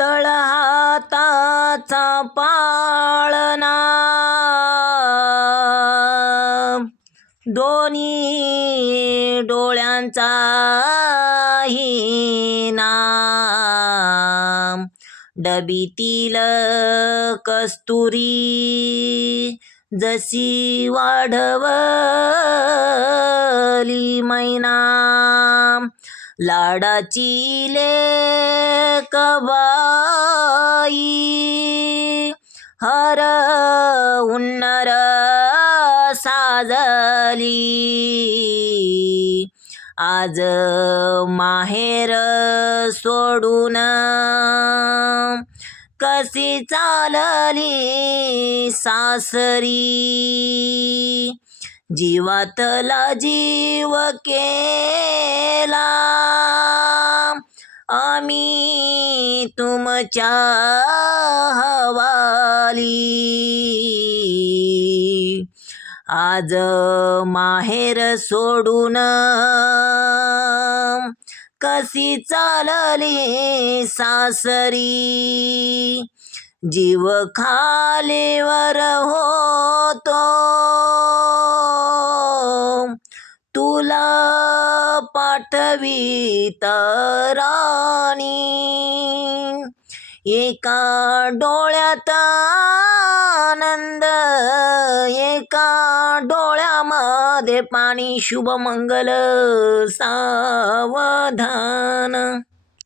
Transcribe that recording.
तळहाताचा पाळणा. दोन्ही डोळ्यांचा नाम डबीतील कस्तुरी जशी वाढवली मैना. लाडाची लेक हर उन्नर साजली. आज माहेर सोडून कशी चालली सासरी? जीवातला जीव केला. आम्ही तुमच्या आज माहेर सोडून कशी चालली सासरी? जीव खालीवर होतो. तुला पाठवीत राणी एका डोळ्यात आनंद डोळ्यामध्ये पाणी शुभमंगल सावधान.